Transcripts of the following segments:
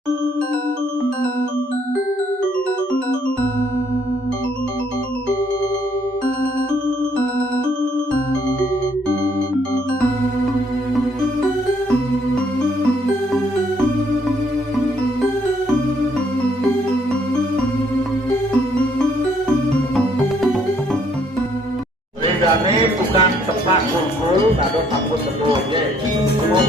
Ini bukan tempat kumpul, kado sambut betul, ya. Semua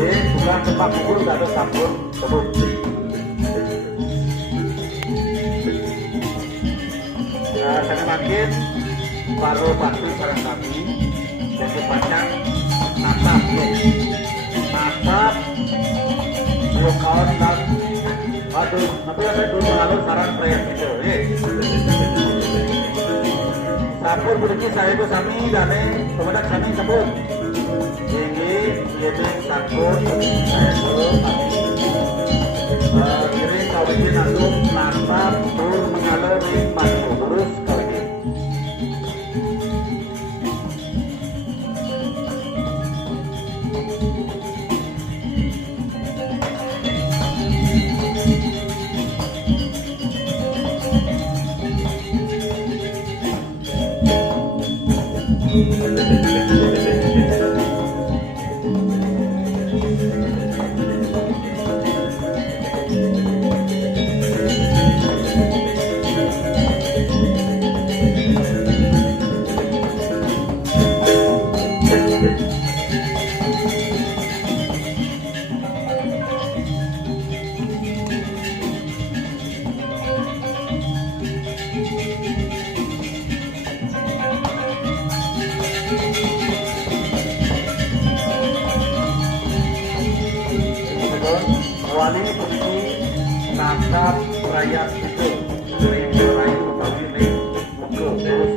ini bukan tempat kumpul, kado sambut betul. Saya makin baru batu sarang kami, dan sepanjang natap, natap, 10 kawan dan aduh, tapi saya dulu mengalun sarang proyek itu, Sapur berarti saya itu sami dan kemudian kami sebut tinggi, jadi sapur saya itu kiri kawitin antum natap tur mengalir maju terus kawitin. Wali pergi natap rakyat itu dari rayu kawin muka terus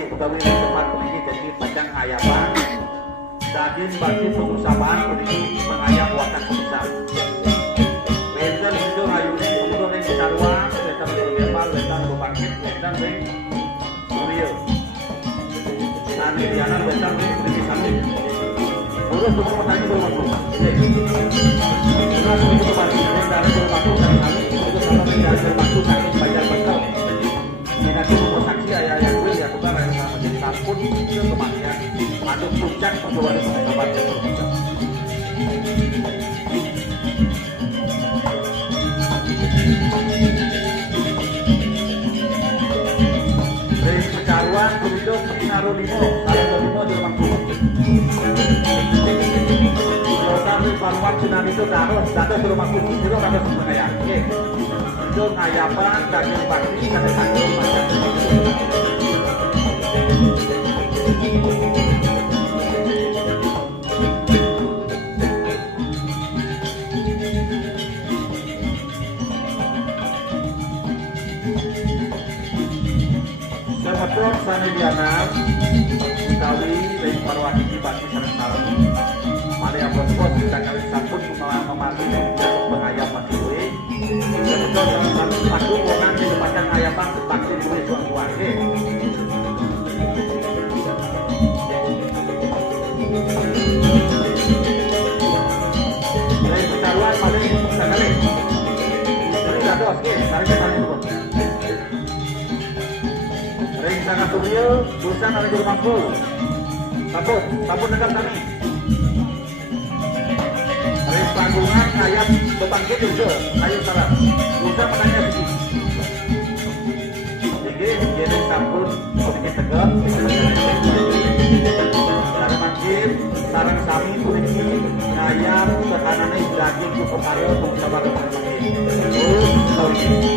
lagi utawi tempat puniki jadi panjang ayapan daging bagi pengusahaan puniki mengayap watak besar. Wenten itu ayune untuk ring sarwa, wenten ring gempal, wenten bangkit, wenten ring surya. Sani diana wenten ring puniki sami. Urus semua petani bermakmur. Urus semua petani bermakmur kami itu sama dengan bermakmur kami bayar bekal. Nanti mau saksi ayah gue ya bukan yang sama jadi sampun ke kematian atau puncak perjuangan kabar terbuka. Dari pecaruan penduduk Pinaro Limo, Salendo Limo di rumah guru. Kalau Paruan Sunan itu dados di rumah guru itu dados sebenarnya. Oke. Itu ngayapan daging pasti kata sakit macam Semetrok Sanediana Utawi dari Parwati Bati Sarang-sarang Maria Bos-bos kita kali sampun memasuki pengayapan duwe. Semetrok Sanediana Padu Wonan di depan ayapan Sebakti duwe suami wajib. Dari pertaruhan paling bisa kali. Ini dah dos, oke, tarik kali dulu. Ring sangat surya, busan ada di rumahku. Sabun dekat kami. Ring panggungan ayam bebangkit juga, ayo salam. Busan menanya sini. Jadi sabun sedikit tegak. Sarang sami puniki ayam tekanane daging cukup karyo untuk sabar kemarin. Terus